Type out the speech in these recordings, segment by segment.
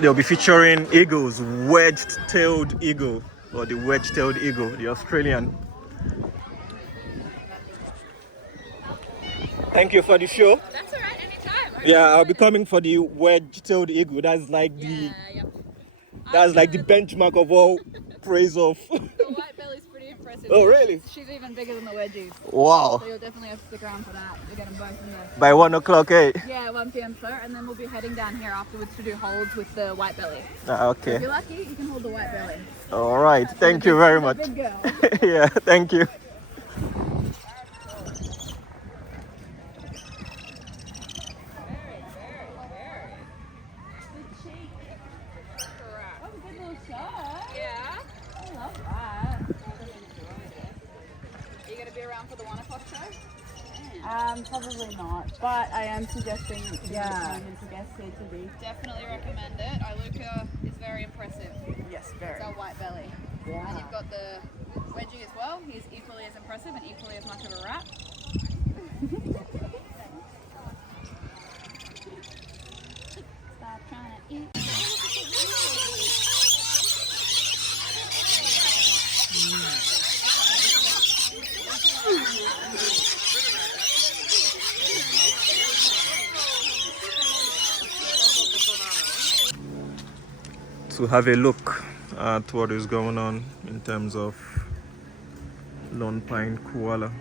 They'll be featuring eagles, wedge-tailed eagle, or the wedge-tailed eagle, the Australian. Thank you for the show. That's all right, anytime. Yeah, I'll be coming for the wedge-tailed eagle. That's like the the benchmark of all praise of. The white-bellied's pretty impressive. Oh, really? She's even bigger than the wedgies. Wow. So you'll definitely have to stick around for that. We'll get them both in there. By 1 o'clock, eh? Yeah, 1 p.m. sir, and then we'll be heading down here afterwards to do holds with the white-belly. Okay. If you're lucky, you can hold the white-belly. All right. Thank you very much. Big girl. Yeah, thank you. Probably not, but I am suggesting to guest seat to be. Definitely recommend it. Iluka is very impressive. Yes, very. It's our white belly. Yeah. And you've got the wedgie as well. He's equally as impressive and equally as much of a rat. Stop trying to eat. To have a look at what is going on in terms of lone pine koala.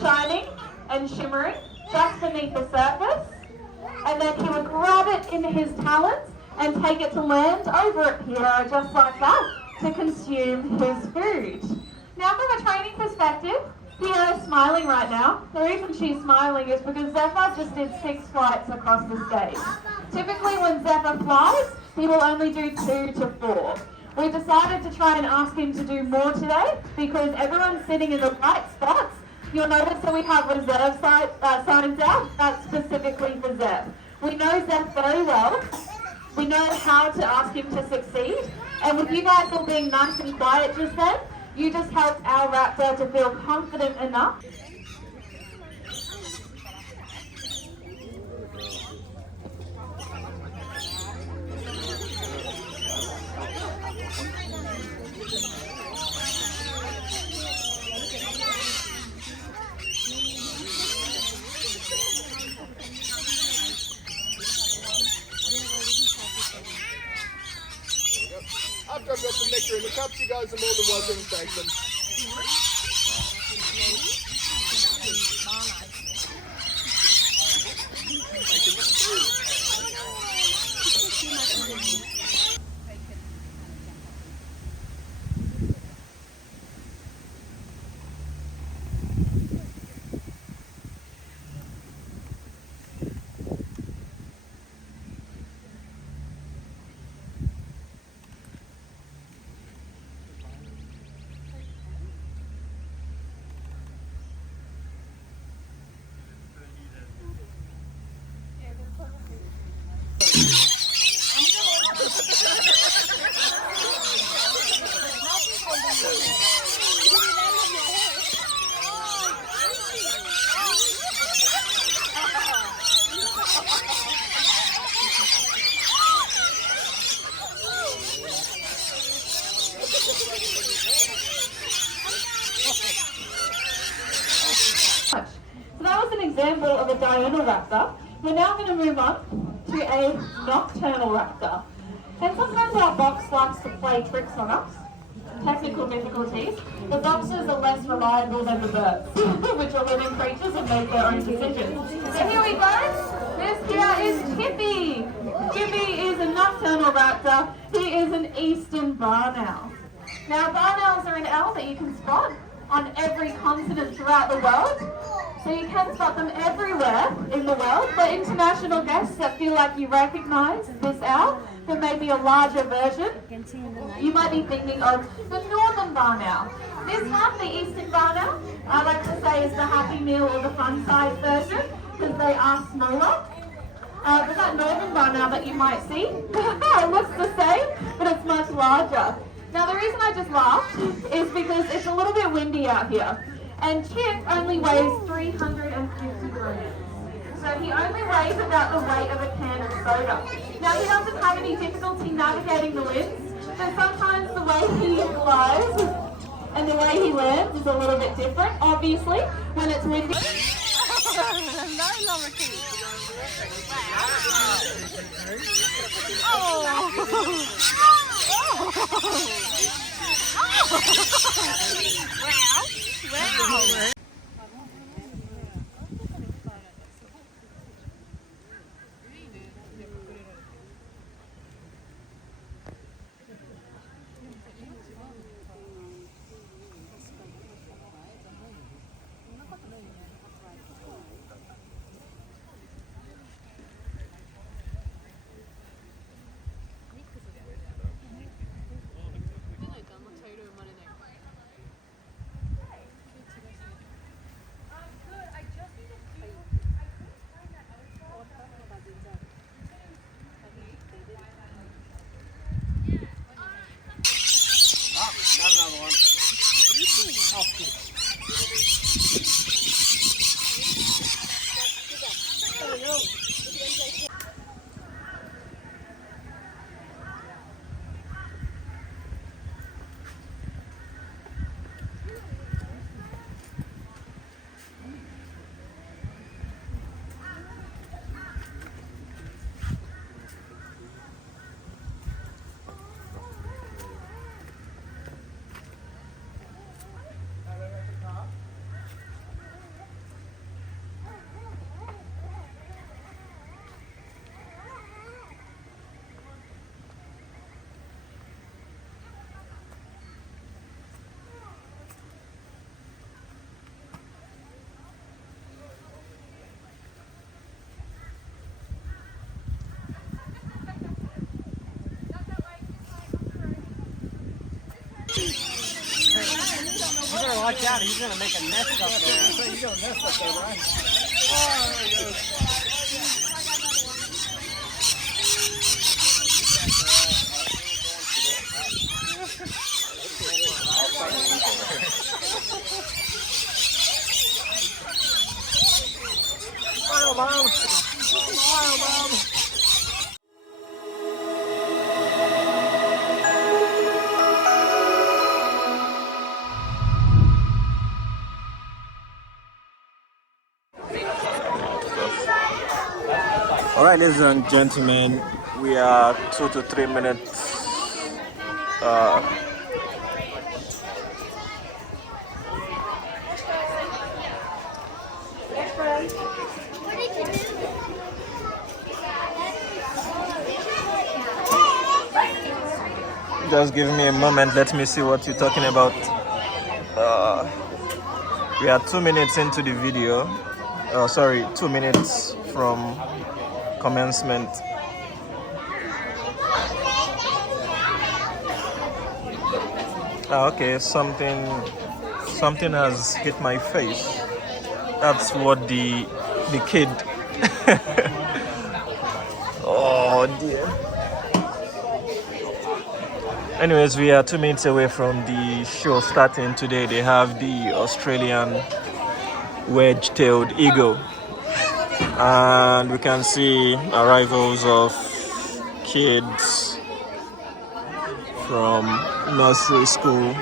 Shining and shimmering just beneath the surface, and then he would grab it in his talons and take it to land over at Piero just like that to consume his food. Now from a training perspective, Piero's smiling right now. The reason she's smiling is because Zephyr just did 6 flights across the stage. Typically when Zephyr flies, he will only do 2 to 4. We decided to try and ask him to do more today because everyone's sitting in the right spots. You'll notice that we have reserve signs out. That's specifically for Zeph. We know Zeph very well. We know how to ask him to succeed. And with you guys all being nice and quiet just then, you just helped our raptor to feel confident enough. After I've got some nectar in the cups, you guys are more than welcome to take them. So that was an example of a diurnal raptor. We're now going to move on to a nocturnal raptor. And sometimes our box likes to play tricks on us. Technical difficulties. The boxers are less reliable than the birds, which are living creatures and make their own decisions. So here we go. This here is Tippy. Gibby is a nocturnal raptor. He is an eastern barn owl. Now, barn owls are an owl that you can spot on every continent throughout the world. So you can spot them everywhere in the world. For international guests that feel like you recognise this owl, there may be a larger version. You might be thinking of the northern barn owl. This one, the eastern barn owl, I like to say is the Happy Meal or the fun size version because they are smaller. But that northern barn owl that you might see, it looks the same, but it's much larger. Now the reason I just laughed is because it's a little bit windy out here. And Chip only weighs 350 grams. So he only weighs about the weight of a can of soda. Now he doesn't have any difficulty navigating the winds, so sometimes the way he flies and the way he lands is a little bit different, obviously, when it's windy. Wow. Watch out, he's gonna make a nest up there. He's gonna nest up there, right? Oh, there he goes. Smile, Mom. Smile, Mom. Alright, ladies and gentlemen, we are 2 to 3 minutes just give me a moment, let me see what you're talking about. We are 2 minutes into the video. 2 minutes from commencement. Okay, something has hit my face. That's what the kid. Oh dear. Anyways, we are 2 minutes away from the show starting today. They have the Australian wedge-tailed eagle. And we can see arrivals of kids from nursery school.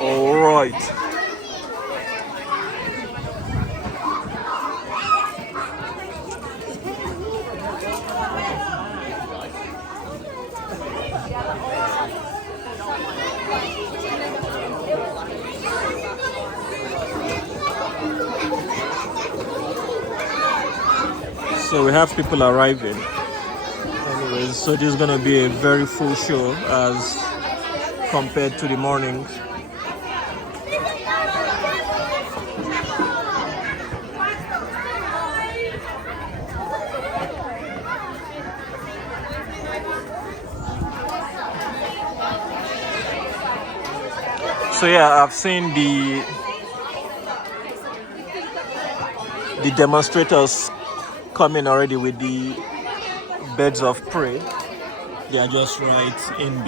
All right. So we have people arriving. Anyways, so this is gonna be a very full show as compared to the morning. So yeah, I've seen the demonstrators coming already with the birds of prey. They are just right in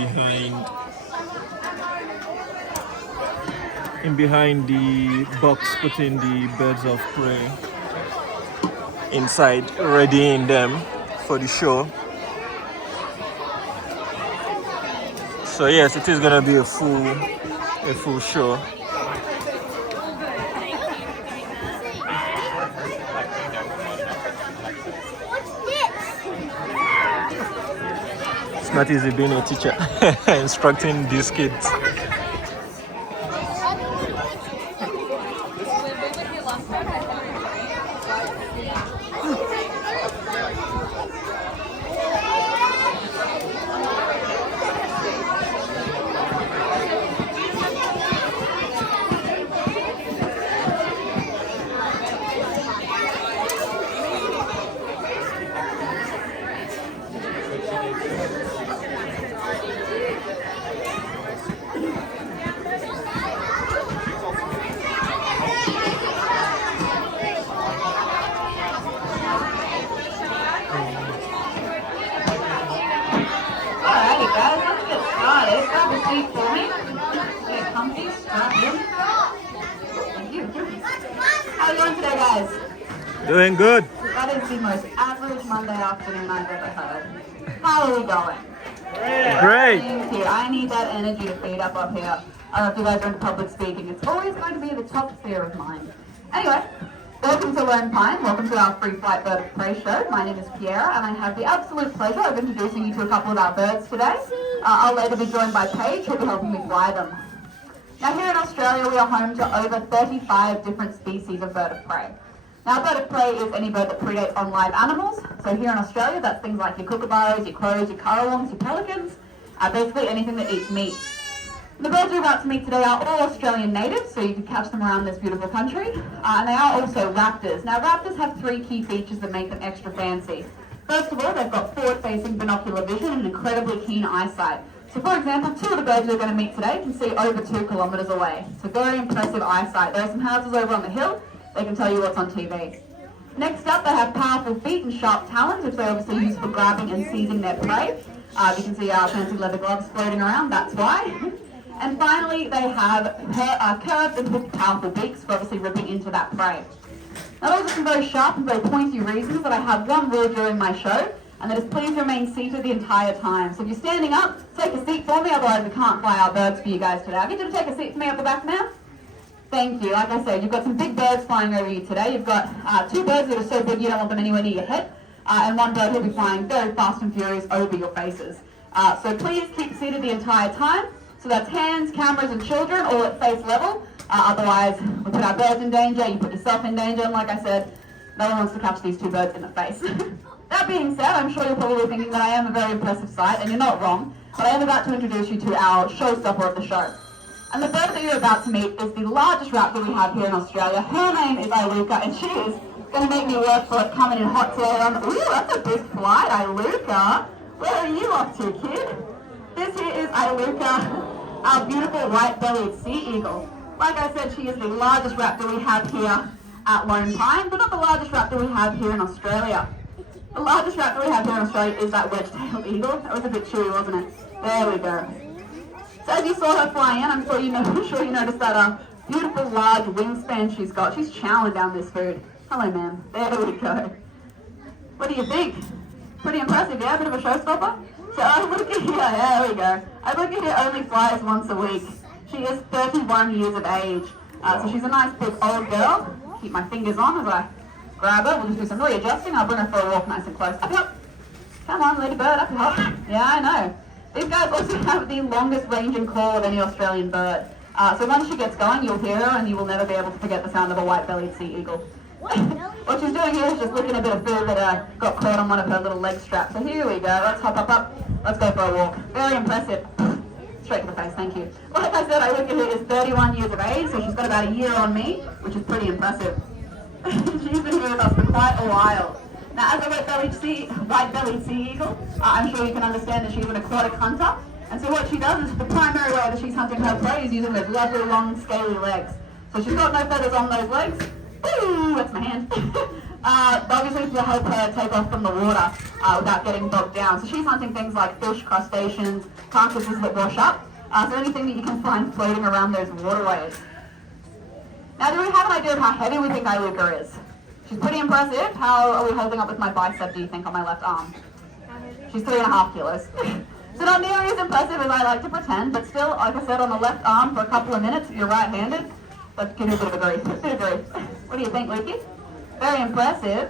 behind the box, putting the birds of prey inside, readying them for the show. So yes, it is gonna be a full show. It's not easy being a teacher, instructing these kids. Doing good. That is the most average Monday afternoon I've ever heard. How are we going? Great. Thank you. I need that energy to feed up here. I don't know if you guys are into public speaking. It's always going to be the top fear of mine. Anyway, welcome to Lone Pine. Welcome to our free flight bird of prey show. My name is Pierre, and I have the absolute pleasure of introducing you to a couple of our birds today. I'll later be joined by Paige, who'll be helping me fly them. Now, here in Australia, we are home to over 35 different species of bird of prey. Now, a bird of prey is any bird that predates on live animals. So here in Australia, that's things like your kookaburras, your crows, your currawongs, your pelicans, basically anything that eats meat. The birds you're about to meet today are all Australian natives, so you can catch them around this beautiful country. And they are also raptors. Now, raptors have three key features that make them extra fancy. First of all, they've got forward-facing binocular vision and incredibly keen eyesight. So, for example, two of the birds you're going to meet today can see over 2 kilometres away. So very impressive eyesight. There are some houses over on the hill. They can tell you what's on TV. Next up, they have powerful feet and sharp talons, which they obviously use for grabbing and seizing their prey. You can see our fancy leather gloves floating around, that's why. And finally, they have curved and hooked powerful beaks for obviously ripping into that prey. Now, those are some very sharp and very pointy reasons that I have one rule during my show, and that is please remain seated the entire time. So if you're standing up, take a seat for me, otherwise we can't fly our birds for you guys today. I'll get you to take a seat for me up the back now. Thank you. Like I said, you've got some big birds flying over you today. You've got two birds that are so big you don't want them anywhere near your head, and one bird who'll be flying very fast and furious over your faces. So please keep seated the entire time. So that's hands, cameras, and children all at face level. Otherwise, we put our birds in danger, you put yourself in danger, and like I said, no one wants to catch these two birds in the face. That being said, I'm sure you're probably thinking that I am a very impressive sight, and you're not wrong, but I am about to introduce you to our showstopper of the show. And the bird that you're about to meet is the largest raptor we have here in Australia. Her name is Iluka, and she is going to make me work for it coming in hot today. Ooh, that's a big flight, Iluka. Where are you off to, kid? This here is Iluka, our beautiful white-bellied sea eagle. Like I said, she is the largest raptor we have here at Lone Pine, but not the largest raptor we have here in Australia. The largest raptor we have here in Australia is that wedge-tailed eagle. That was a bit chewy, wasn't it? There we go. So as you saw her fly in, I'm sure you noticed that beautiful large wingspan she's got. She's chowing down this food. Hello, ma'am. There we go. What do you think? Pretty impressive, yeah? A bit of a showstopper? So Iluka here, there we go. Iluka here only flies once a week. She is 31 years of age. So she's a nice big old girl. Keep my fingers on as I grab her. We'll just do some really adjusting. I'll bring her for a walk nice and close. Up, up. Come on, lady bird, up, up. Yeah, I know. These guys also have the longest ranging call of any Australian bird. So once she gets going, you'll hear her and you will never be able to forget the sound of a white-bellied sea eagle. What she's doing here is just licking a bit of food that got caught on one of her little leg straps. So here we go. Let's hop up. Let's go for a walk. Very impressive. Straight to the face, thank you. Like I said, Iluka here is 31 years of age, so she's got about a year on me, which is pretty impressive. She's been here with us for quite a while. Now, as a white-bellied sea eagle, I'm sure you can understand that she's an aquatic hunter. And so what she does is the primary way that she's hunting her prey is using those lovely long scaly legs. So she's got no feathers on those legs. Ooh, that's my hand. Obviously to help her take off from the water without getting bogged down. So she's hunting things like fish, crustaceans, carcasses that wash up. So anything that you can find floating around those waterways. Now, do we have an idea of how heavy we think Iluka is? She's pretty impressive. How are we holding up with my bicep, do you think, on my left arm? She's 3.5 kilos. So not nearly as impressive as I like to pretend, but still, like I said, on the left arm for a couple of minutes if you're right-handed. Let's give you a bit of a grief. What do you think, Lukey? Very impressive.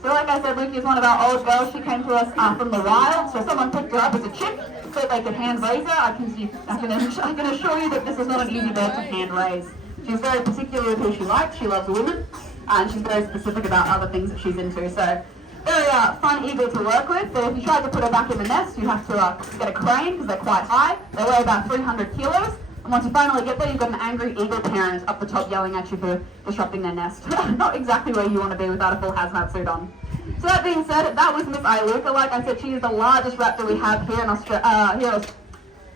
So like I said, Lukey is one of our old girls. She came to us from the wild, so someone picked her up as a chick so that they could hand raise her. I can assure you that this is not an easy bird to hand raise. She's very particular with who she likes. She loves women, and she's very specific about other things that she's into. So very fun eagle to work with. So if you tried to put her back in the nest, you have to get a crane because they're quite high. They weigh about 300 kilos. And once you finally get there, you've got an angry eagle parent up the top yelling at you for disrupting their nest. Not exactly where you want to be without a full hazmat suit on. So that being said, that was Miss Iluka. Like I said, she is the largest raptor we have here in Australia.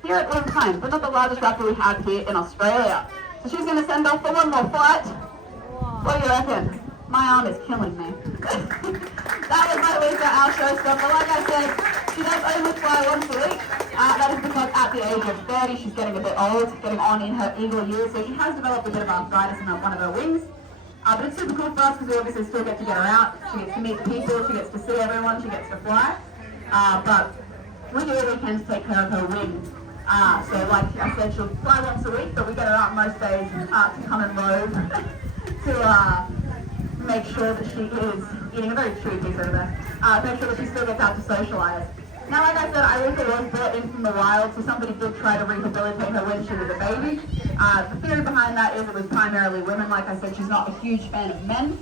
Here at one time, but not the largest raptor we have here in Australia. So she's going to send off for one more flight. What do you reckon? My arm is killing me. That was Iluka, our showstopper. Like I said, she does only fly once a week. That is because at the age of 30, she's getting a bit old, getting on in her eagle years, so she has developed a bit of arthritis in one of her wings. But it's super cool for us because we obviously still get to get her out. She gets to meet people, she gets to see everyone, she gets to fly. But we do what we can to take care of her wings. So like I said, she'll fly once a week, but we get her out most days to come and rove to make sure that she is eating a very chewy piece over there. Make sure that she still gets out to socialise. Now, like I said, Iluka was brought in from the wild, so somebody did try to rehabilitate her when she was a baby. The theory behind that is it was primarily women. Like I said, she's not a huge fan of men.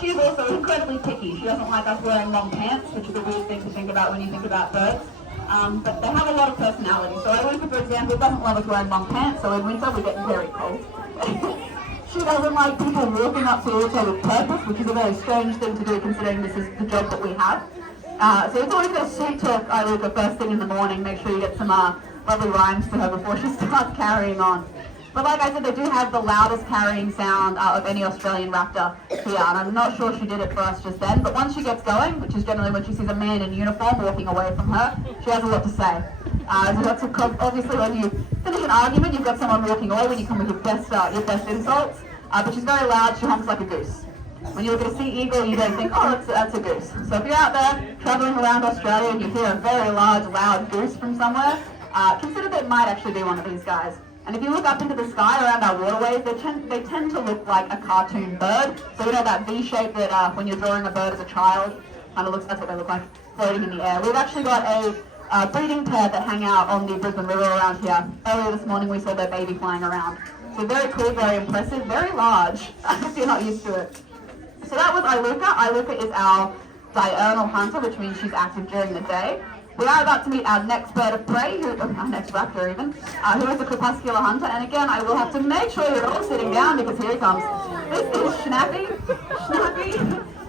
She is also incredibly picky. She doesn't like us wearing long pants, which is a weird thing to think about when you think about birds. But they have a lot of personality. So Iluka, for example, doesn't love us wearing long pants, so in winter we get very cold. She doesn't like people walking up to her with purpose, which is a very strange thing to do considering this is the job that we have. So it's always going to sweet talk Iluka first thing in the morning, make sure you get some lovely rhymes to her before she starts carrying on. But like I said, they do have the loudest carrying sound of any Australian raptor here, and I'm not sure she did it for us just then, but once she gets going, which is generally when she sees a man in uniform walking away from her, she has a lot to say. So that's obviously when you finish an argument, you've got someone walking away when you come with your best insults, but she's very loud, she honks like a goose. When you look at a sea eagle, you don't think, oh, that's a goose. So if you're out there traveling around Australia and you hear a very large, loud goose from somewhere, consider that it might actually be one of these guys. And if you look up into the sky around our waterways, they tend to look like a cartoon bird. So you know that V shape that when you're drawing a bird as a child, that's what they look like, floating in the air. We've actually got a breeding pair that hang out on the Brisbane River around here. Earlier this morning we saw their baby flying around. So very cool, very impressive, very large, if you're not used to it. So that was Iluka. Iluka is our diurnal hunter, which means she's active during the day. We are about to meet our next bird of prey, our next raptor even, who is a crepuscular hunter. And again, I will have to make sure you're all sitting down because here he comes. This is Snappy. Snappy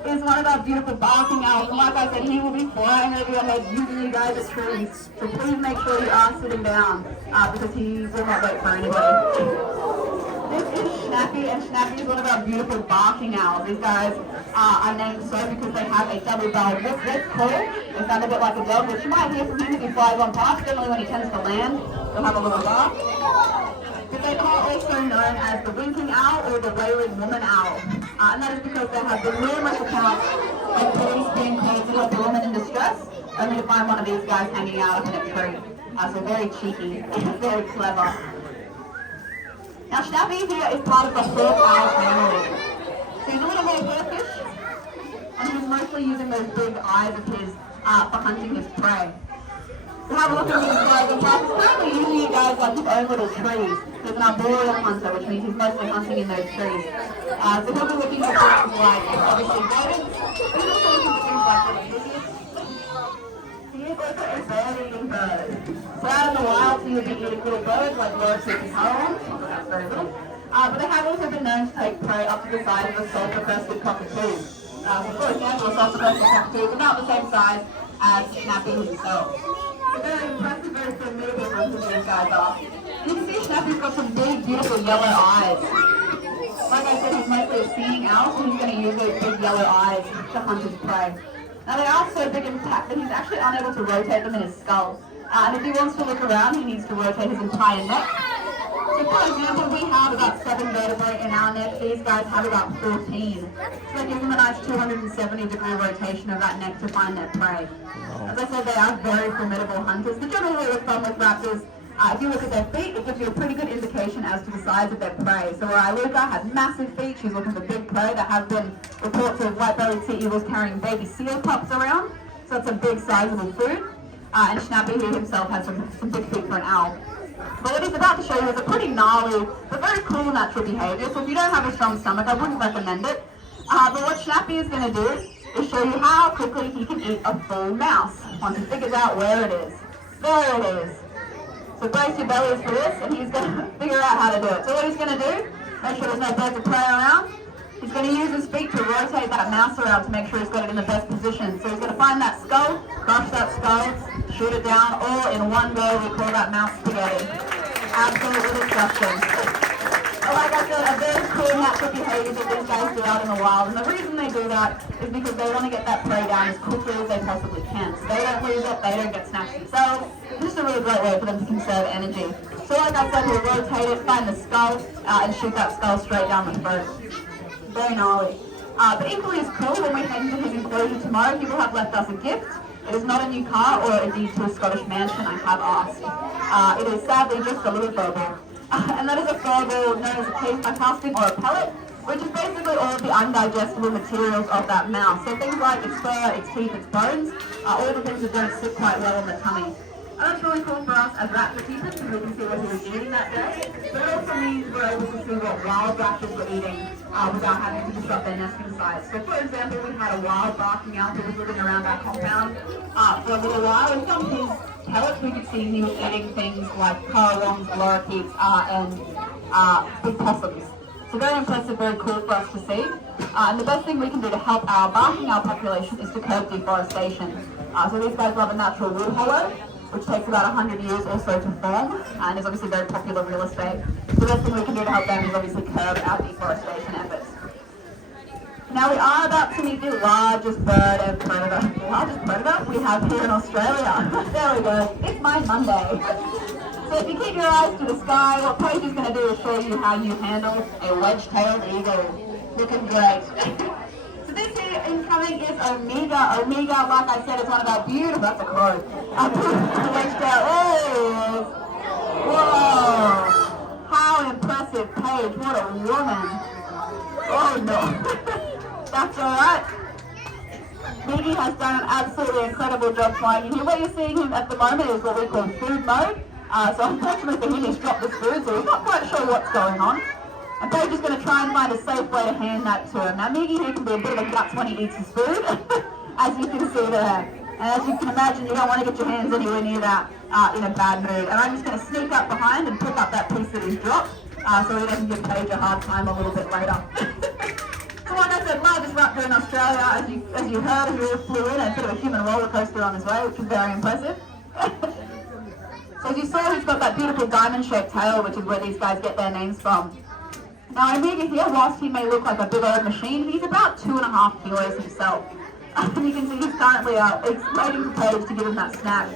is one of our beautiful barking owls. And like I said, he will be flying over your head, using you guys as trees. So please make sure you are sitting down because he will not wait for anybody. This is Snappy, and Snappy is one of our beautiful barking owls. These guys are named so because they have a double-barreled whoop call. They sound a bit like a dog, which you might hear from him if he flies on past. Generally when he tends to land, he'll have a little bark. But they are also known as the winking owl or the wailing woman owl. And that is because they have been numerous accounts of police being called to help a woman in distress, only to find one of these guys hanging out up in a tree. So very cheeky, very clever. Now Snappy here is part of the hawk owl family. So he's a little more hawkish, and he's mostly using those big eyes of his for hunting his prey. So have a look at these guys, and he's currently using you guys like his own little trees. He's an arboreal hunter, which means he's mostly hunting in those trees. So he'll be looking for things like, obviously, rodents, but he's also looking for things like little lizards. He is also a bird-eating bird. So out in the wild, he would be eating little birds like lorikeets and herons, although that's very little. But they have also been known to take prey up to the size of a sulphur-crested cockatoo. For example, a sulphur-crested cockatoo is about the same size as Snappy himself. So very impressive, very formidable hunters these guys are. You can see Snappy's got some big, beautiful yellow eyes. Like I said, he's mostly a seeing owl, so he's going to use those big yellow eyes to hunt his prey. Now they are so big and fat that he's actually unable to rotate them in his skull. And if he wants to look around, he needs to rotate his entire neck. So for example, we have about 7 vertebrae in our neck. These guys have about 14. So that gives them a nice 270-degree rotation of that neck to find their prey. As I said, they are very formidable hunters. The general rule of thumb with raptors, if you look at their feet, it gives you a pretty good indication as to the size of their prey. So where Iluka has massive feet, she's looking for big prey. There have been reports of white-bellied sea eagles carrying baby seal pups around. So that's a big, sizable food. And Snappy, who himself has some big feet for an owl. But what he's about to show you is a pretty gnarly, but very cool natural behavior. So if you don't have a strong stomach, I wouldn't recommend it. But what Snappy is going to do is show you how quickly he can eat a full mouse once he figures out where it is. There it is. So brace your bellies for this, and he's going to figure out how to do it. So what he's going to do, make sure there's no birds of prey around. He's going to use his feet to rotate that mouse around to make sure he's got it in the best position. So he's going to find that skull, crush that skull, shoot it down, all in one go. We call that mouse spaghetti. Absolutely disgusting. But like I said, a very cool natural behavior that these guys do out in the wild. And the reason they do that is because they want to get that prey down as quickly as they possibly can. So they don't lose it, they don't get snatched themselves. It's just a really great way for them to conserve energy. So like I said, he'll rotate it, find the skull, and shoot that skull straight down the throat. Very gnarly. But equally as cool, when we head into his enclosure tomorrow, he will have left us a gift. It is not a new car or a deed to a Scottish mansion, I have asked. It is sadly just a little furball. And that is a furball known as a cave by casting or a pellet, which is basically all of the undigestible materials of that mouse. So things like its fur, its teeth, its bones, all the things that don't sit quite well in the tummy. And that's really cool for us as raptor keepers because we can see what he was eating that day. But it also means we're able to see what wild raptors were eating without having to disrupt their nesting sites. So for example, we had a wild barking owl that was living around our compound for a little while, and from his pellets we could see he was eating things like koalas, lorikeets, and big possums. So very impressive, very cool for us to see. And the best thing we can do to help our barking owl population is to curb deforestation. So these guys love a natural wood hollow, which takes about 100 years or so to form, and is obviously very popular real estate. The best thing we can do to help them is obviously curb our deforestation efforts. Now we are about to meet the largest bird and predator. The largest predator we have here in Australia. There we go. It's my Monday. So if you keep your eyes to the sky, what Paige is going to do is show you how you handle a wedge-tailed eagle. Looking great. So this here incoming is Omega. Omega, like I said, is one of our beautiful, that's a crow. Wedge-tailed. Oh! Whoa! How impressive, Paige. What a woman. Oh no. That's alright. Miggy has done an absolutely incredible job flying in here. What you're seeing him at the moment is what we call food mode. So unfortunately for him, he's dropped the food, so he's not quite sure what's going on. And Paige is going to try and find a safe way to hand that to him. Now Miggy here can be a bit of a guts when he eats his food, as you can see there. And as you can imagine, you don't want to get your hands anywhere near that in a bad mood. And I'm just going to sneak up behind and pick up that piece that he's dropped, so he doesn't give Paige a hard time a little bit later. So like I said, largest raptor in Australia, as you heard, he all flew in, a bit of a human roller coaster on his way, which was very impressive. So as you saw, he's got that beautiful diamond-shaped tail, which is where these guys get their names from. Now Omega here, whilst he may look like a big old machine, he's about 2.5 kilos himself. And you can see he's currently waiting for Paige to give him that snack.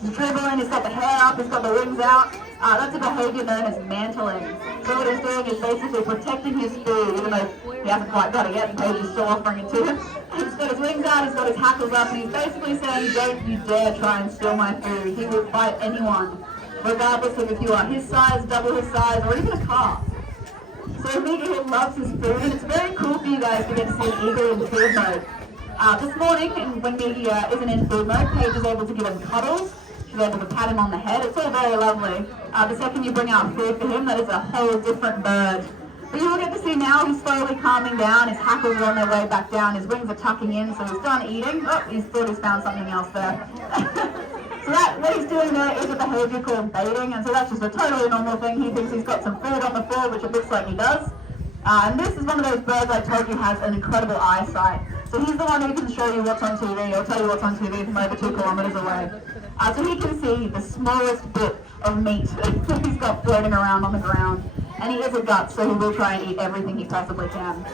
He's dribbling, he's got the hair up, he's got the wings out. That's a behaviour known as mantling. So what he's doing is basically protecting his food, even though he hasn't quite got it yet, and Paige is still offering it to him. He's got his wings out, he's got his hackles up, and he's basically saying, don't you dare try and steal my food. He will fight anyone, regardless of if you are his size, double his size, or even a calf. So Omega here loves his food, and it's very cool for you guys to get to see an eagle in food mode. This morning, when Miggy isn't in food mode, Paige is able to give him cuddles. She's able to pat him on the head. It's all very lovely. The second you bring out food for him, that is a whole different bird. But you will get to see now he's slowly calming down, his hackles are on their way back down, his wings are tucking in, so he's done eating. Oh, he's thought he's found something else there. So what he's doing there is a behaviour called baiting, and so that's just a totally normal thing. He thinks he's got some food on the floor, which it looks like he does. And this is one of those birds I told you has an incredible eyesight. So he's the one who can show you what's on TV, or tell you what's on TV from over 2 kilometres away. So he can see the smallest bit of meat that he's got floating around on the ground. And he is a gut, so he will try and eat everything he possibly can.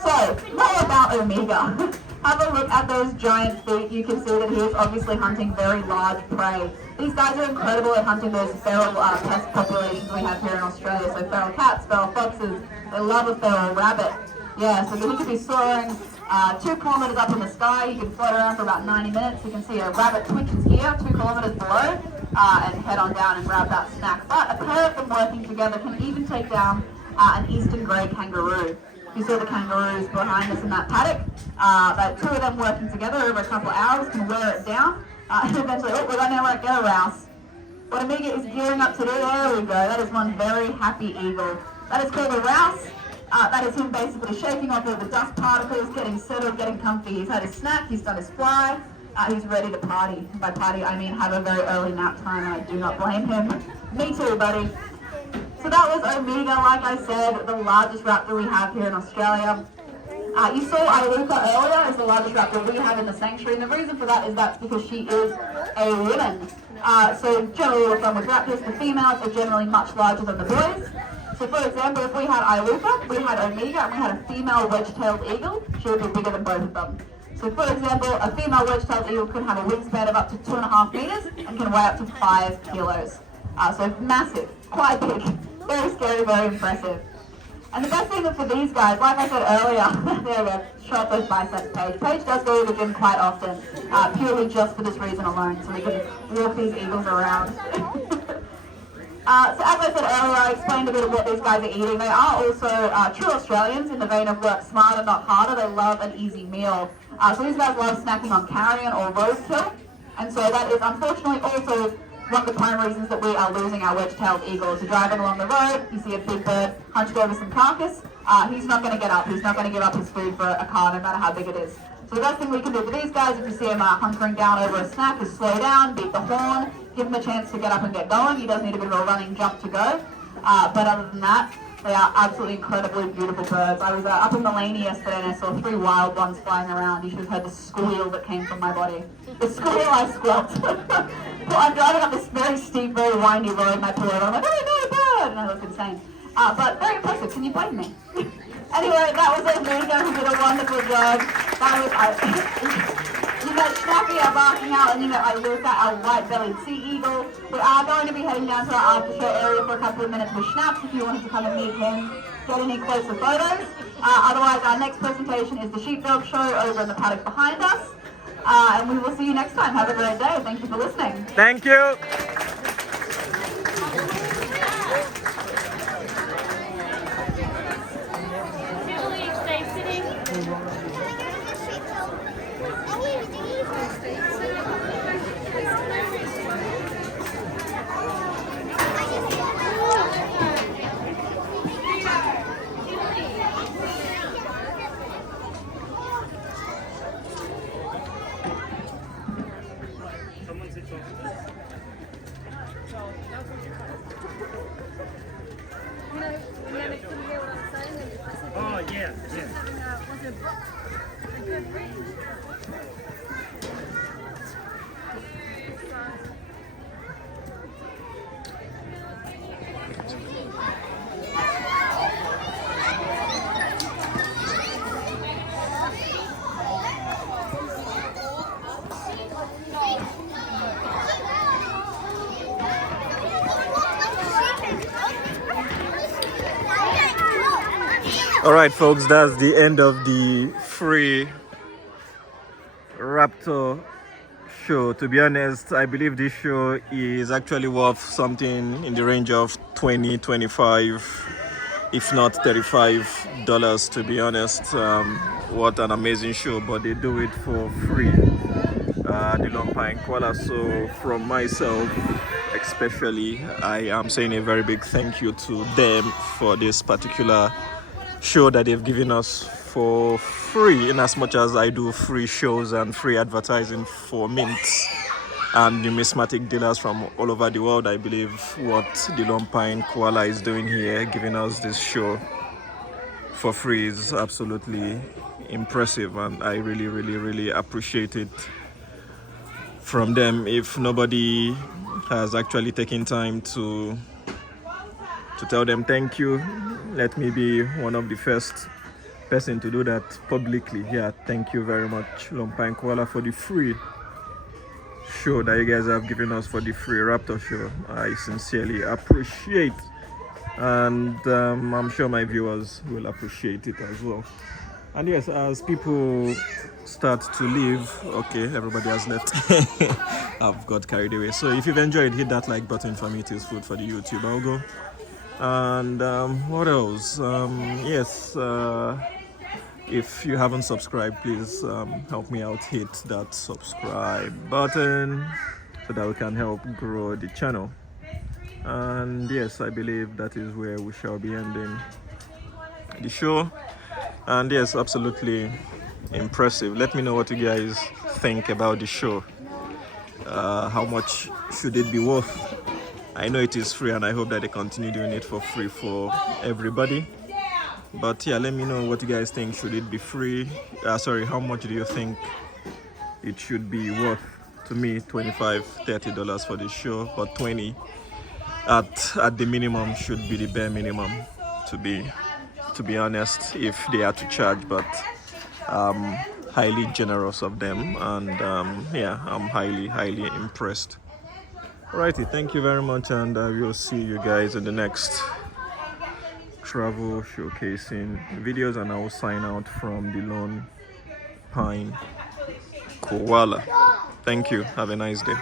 So, more about Omega. Have a look at those giant feet. You can see that he is obviously hunting very large prey. These guys are incredible at hunting those feral pest populations we have here in Australia. So feral cats, feral foxes, they love a feral rabbit. Yeah, so he could be soaring 2 kilometres up in the sky. You can float around for about 90 minutes. You can see a rabbit twitches here, 2 kilometres below, and head on down and grab that snack. But a pair of them working together can even take down an eastern grey kangaroo. You see the kangaroos behind us in that paddock. That 2 of them working together over a couple of hours can wear it down. And eventually, oh, we're going to get a rouse. What Omega is gearing up to do, there we go. That is one very happy eagle. That is called a rouse. That is him basically shaking off all the dust particles, getting settled, getting comfy. He's had his snack, he's done his fly, he's ready to party. By party, I mean have a very early nap time, and I do not blame him. Me too, buddy. So that was Omega, like I said, the largest raptor we have here in Australia. You saw Iluka earlier as the largest raptor we have in the sanctuary, and the reason for that is that's because she is a woman. So generally we're from with raptors, the females are generally much larger than the boys. So for example, if we had Iluka, we had Omega, and we had a female wedge-tailed eagle, she would be bigger than both of them. So for example, a female wedge-tailed eagle could have a wingspan of up to 2.5 metres and can weigh up to 5 kilos. So massive, quite big, very scary, very impressive. And the best thing for these guys, like I said earlier, there we go, show up those biceps, Paige. Paige does go to the gym quite often, purely just for this reason alone, so we can walk these eagles around. So as I said earlier, I explained a bit of what these guys are eating. They are also true Australians in the vein of work smarter, not harder. They love an easy meal. So these guys love snacking on carrion or roadkill. And so that is unfortunately also one of the prime reasons that we are losing our wedge-tailed eagles. So driving along the road, you see a big bird hunched over some carcass. He's not going to get up. He's not going to give up his food for a car, no matter how big it is. So the best thing we can do for these guys, if you see him hunkering down over a snack, is slow down, beat the horn, give him a chance to get up and get going. He does need a bit of a running jump to go. But other than that, they are absolutely incredibly beautiful birds. I was up in Malini yesterday and I saw 3 wild ones flying around. You should have heard the squeal that came from my body. The squeal I squelched. Well, I'm driving up this very steep, very windy road and I pull over. I'm like, oh, no, bird! And I look insane. But very impressive. Can you blame me? Anyway, that was Omega, who did a wonderful job. That was you met Snappy, our barking owl, and you met Iluka, our white-bellied sea eagle. We are going to be heading down to our after show area for a couple of minutes with Schnaps if you wanted to come and meet him, get any closer photos. Otherwise, our next presentation is the sheepdog show over in the paddock behind us. And we will see you next time. Have a great day. Thank you for listening. Thank you. Oh, yeah, yeah. All right, folks, that's the end of the free raptor show. To be honest, I believe this show is actually worth something in the range of $20, $25, if not $35, to be honest. What an amazing show, but they do it for free. the long pine koala. So from myself especially, I am saying a very big thank you to them for this particular show that they've given us for free, in as much as I do free shows and free advertising for mints and numismatic dealers from all over the world. I believe what the long pine koala is doing here, giving us this show for free, is absolutely impressive, and I really appreciate it from them. If nobody has actually taken time to tell them thank you, let me be one of the first person to do that publicly. Yeah, thank you very much, Long Pine Koala, for the free show that you guys have given us, for the free raptor show. I sincerely appreciate, and I'm sure my viewers will appreciate it as well. And yes, as people start to leave, okay, everybody has left. I've got carried away. So if you've enjoyed, hit that like button for me. It is food for the YouTube algo. And what else? Yes, if you haven't subscribed, please help me out, hit that subscribe button so that we can help grow the channel. And yes, I believe that is where we shall be ending the show. And yes, absolutely impressive. Let me know what you guys think about the show. How much should it be worth? I know it is free, and I hope that they continue doing it for free for everybody. But yeah, let me know what you guys think. Should it be free? Sorry, how much do you think it should be worth? To me, $25-30 for this show, but 20 at the minimum should be the bare minimum, to be honest, if they are to charge. But highly generous of them, and yeah, I'm highly impressed. Alrighty, thank you very much, and I will see you guys in the next travel showcasing videos, and I will sign out from the Lone Pine Koala. Thank you. Have a nice day.